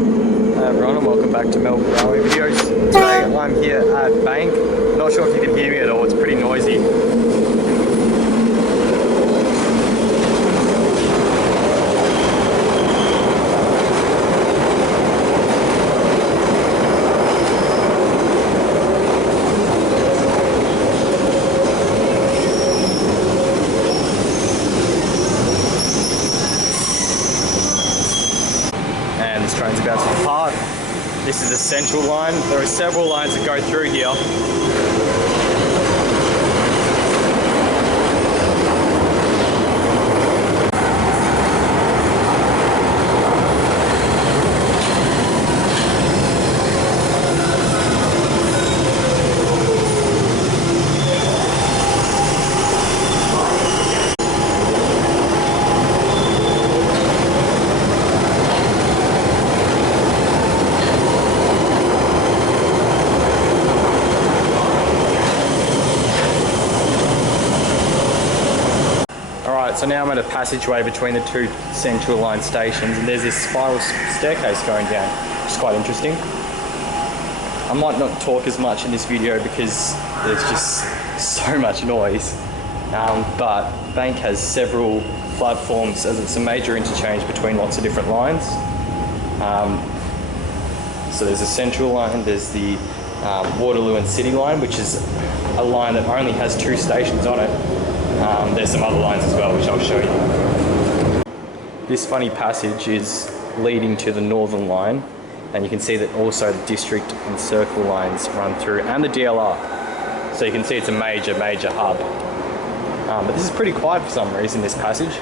Everyone, and welcome back to Melbourne Railway Videos. Today I'm here at Bank. Not sure if you can hear me at all, it's pretty noisy. And this train's about to depart. This is the central line. There are several lines that go through here. So now I'm at a passageway between the two central line stations, and there's this spiral staircase going down, which is quite interesting. I might not talk as much in this video because there's just so much noise, but Bank has several platforms as it's a major interchange between lots of different lines. So there's a central line, there's the Waterloo and City line, which is a line that only has two stations on it. There's some other lines as well, which I'll show you. This funny passage is leading to the Northern line, and you can see that also the District and Circle lines run through, and the DLR. So you can see it's a major hub. But this is pretty quiet for some reason, this passage.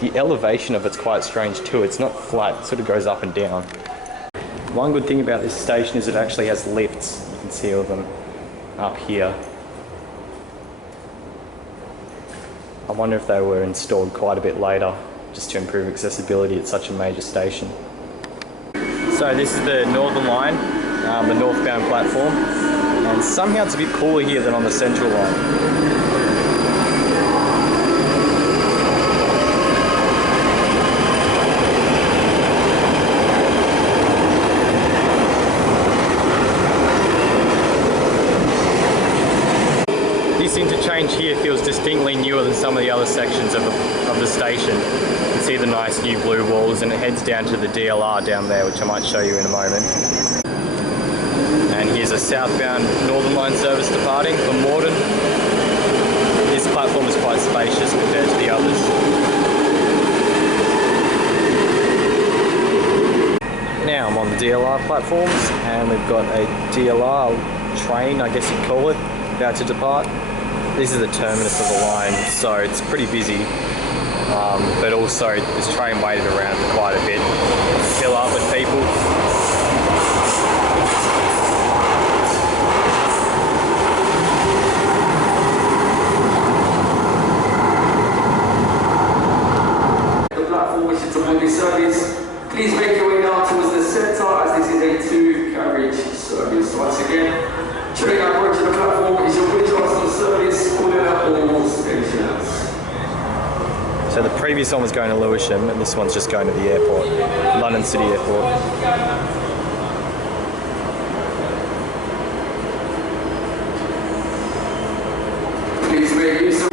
The elevation of it's quite strange too. It's not flat, it sort of goes up and down. One good thing about this station is it actually has lifts. You can see all of them up here. I wonder if they were installed quite a bit later, just to improve accessibility at such a major station. So this is the Northern line, the northbound platform, and somehow it's a bit cooler here than on the Central line. This interchange here feels distinctly newer than some of the other sections of the station. You can see the nice new blue walls, and it heads down to the DLR down there, which I might show you in a moment. And here's a southbound Northern Line service departing from Melbourne. This platform is quite spacious compared to the others. Now I'm on the DLR platforms, and we've got a DLR train, I guess you'd call it, about to depart. This is the terminus of the line, so it's pretty busy, but also this train waited around for quite a bit. Fill up with people. The platform which is among the service, please make your way down towards the centre, as this is a two-carriage service. Once again, train approach to the platform is your Waterloo service, calling out all stations. So the previous one was going to Lewisham, and this one's just going to the airport, London City Airport. Please make use of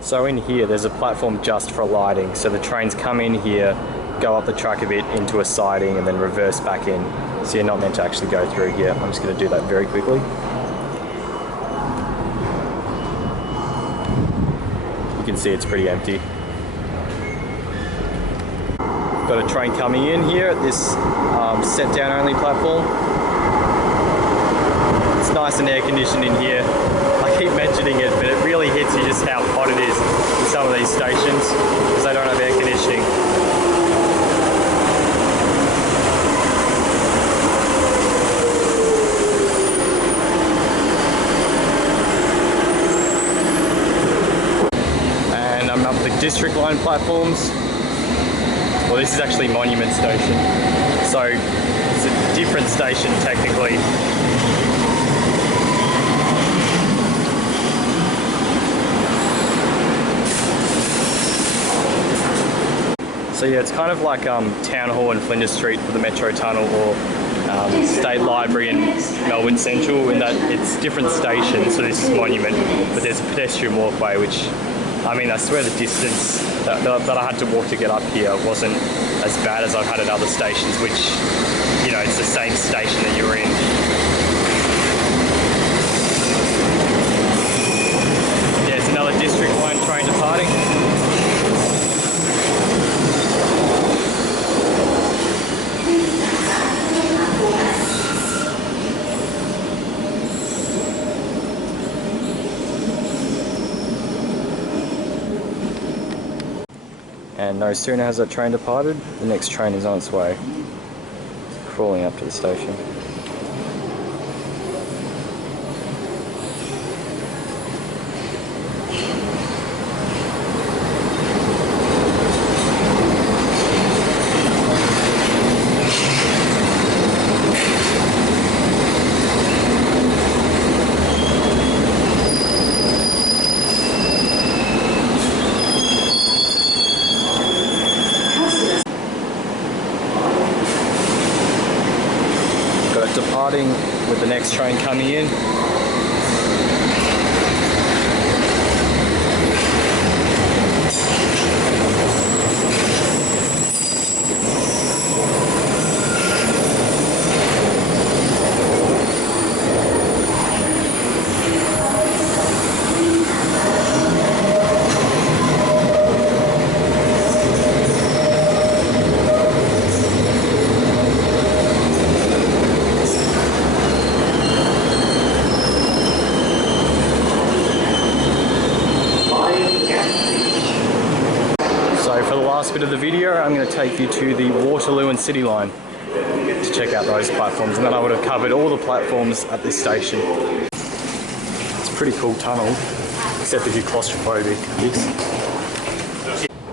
So in here, there's a platform just for lighting. So the trains come in here, go up the track a bit into a siding, and then reverse back in. So you're not meant to actually go through here. I'm just going to do that very quickly. You can see it's pretty empty. Got a train coming in here at this set down only platform. It's nice and air conditioned in here. I keep mentioning it, but it really hits you just how hot it is in some of these stations because they don't have air conditioning. the District Line platforms. Well, this is actually Monument Station, so it's a different station technically. So yeah, it's kind of like Town Hall and Flinders Street for the Metro Tunnel, or State Library and Melbourne Central, in that it's different stations. So this is Monument, but there's a pedestrian walkway, which, I mean, I swear the distance that I had to walk to get up here wasn't as bad as I've had at other stations, which, you know, it's the same station that you're in. Yeah, it's another District Line train departing. And no sooner has that train departed, the next train is on its way, crawling up to the station. Departing with the next train coming in. For the last bit of the video, I'm going to take you to the Waterloo and City line to check out those platforms, and then I would have covered all the platforms at this station. It's a pretty cool tunnel, except if you're claustrophobic.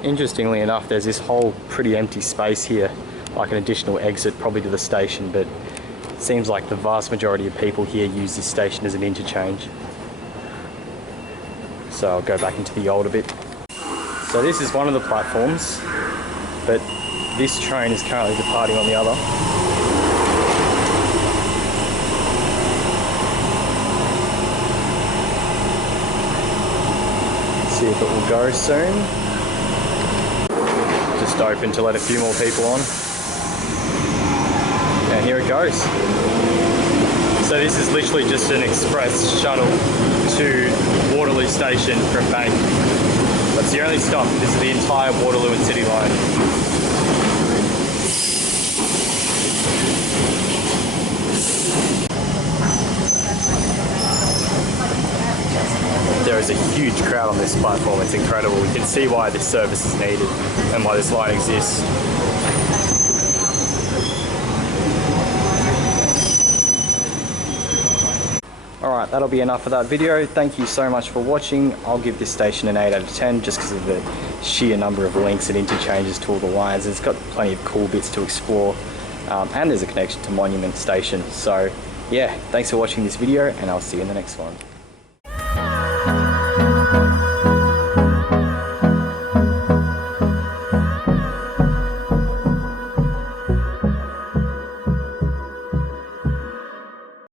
Interestingly enough, there's this whole pretty empty space here, like an additional exit probably to the station, but it seems like the vast majority of people here use this station as an interchange. So I'll go back into the old a bit. So this is one of the platforms, but this train is currently departing on the other. Let's see if it will go soon. Just open to let a few more people on. And here it goes. So this is literally just an express shuttle to Waterloo Station from Bank. That's the only stop. This is the entire Waterloo and City line. There is a huge crowd on this platform. It's incredible. You can see why this service is needed and why this line exists. Alright, that'll be enough for that video. Thank you so much for watching. I'll give this station an 8 out of 10 just because of the sheer number of links and interchanges to all the lines. It's got plenty of cool bits to explore, and there's a connection to Monument Station. So yeah, thanks for watching this video, and I'll see you in the next one.